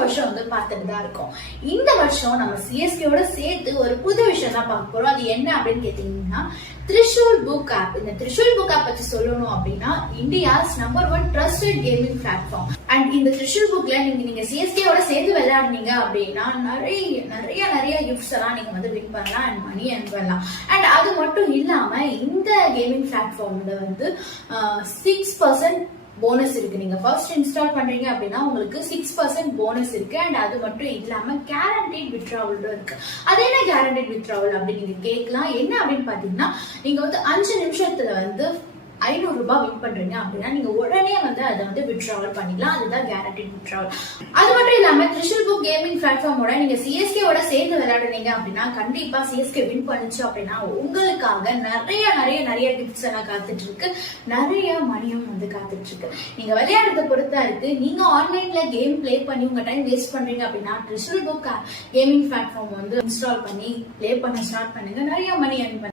வருஷம் வந்து பார்த்துட்டு தான் இருக்கோம். இந்த வருஷம் நம்ம சிஎஸ்கேவோட சேர்த்து ஒரு புது விஷயம் தான் பார்க்க போறோம். அது என்ன அப்படின்னு கேட்டீங்கன்னா திரிஷூல் புக் ஆப். இந்த திரிஷூல் புக் ஆப் பத்தி சொல்லணும் அப்படின்னா India's number 1 trusted gaming platform. And இந்த திரிஷூல் புக்ல நீங்க சிஎஸ்கேவோட சேர்த்து விளையாடுனீங்க அப்படின்னா நிறைய கிஃப்ட்ஸ் எல்லாம் நீங்க வந்து வின் பண்ணலாம் அண்ட் மணி earn பண்ணலாம். அண்ட் அது மட்டும் இல்லாம இந்த கேமிங் பிளாட்ஃபார்ம்ல வந்து 6% போனஸ் இருக்கு. நீங்க ஃபர்ஸ்ட் இன்ஸ்டால் பண்றீங்க அப்படின்னா உங்களுக்கு 6% போனஸ் இருக்கு. அண்ட் அது மட்டும் இல்லாம கேரண்டீட் வித்ட்ராவல் இருக்கு. அது என்ன கேரண்டீட் வித்ட்ராவல் அப்படின்னு நீங்க கேட்கலாம். என்ன அப்படின்னு பாத்தீங்கன்னா நீங்க வந்து 5 நிமிஷத்துல வந்து 500 ரூபாய் வின் பண்றீங்க அப்படின்னா நீங்க உடனே வந்து அதை வந்து வித்ட்ராவல் பண்ணிக்கலாம். அதுதான் கேரண்டீட் வித்ட்ராவல். அது மட்டும் இல்லாம திரிஷூல் புக் கேமிங் பிளாட்ஃபார்மோட நீங்க சிஎஸ்கேவோட சேர்ந்து விளையாடுனீங்க அப்படின்னா கண்டிப்பா சிஎஸ்கே வின் பண்ணுச்சு அப்படின்னா உங்களுக்காக நிறைய கிஃப்ட்ஸ் எல்லாம் காத்துட்டு இருக்கு. நிறைய மணியும் வந்து காத்துட்டு இருக்கு. நீங்க விளையாடுறத பொறுத்தா இருக்கு. நீங்க ஆன்லைன்ல கேம் பிளே பண்ணி உங்க டைம் வேஸ்ட் பண்றீங்க அப்படின்னா திரிஷூல் புக் கேமிங் பிளாட்ஃபார்ம் வந்து இன்ஸ்டால் பண்ணி பிளே பண்ண ஸ்டார்ட் பண்ணுங்க. நிறைய மணி earn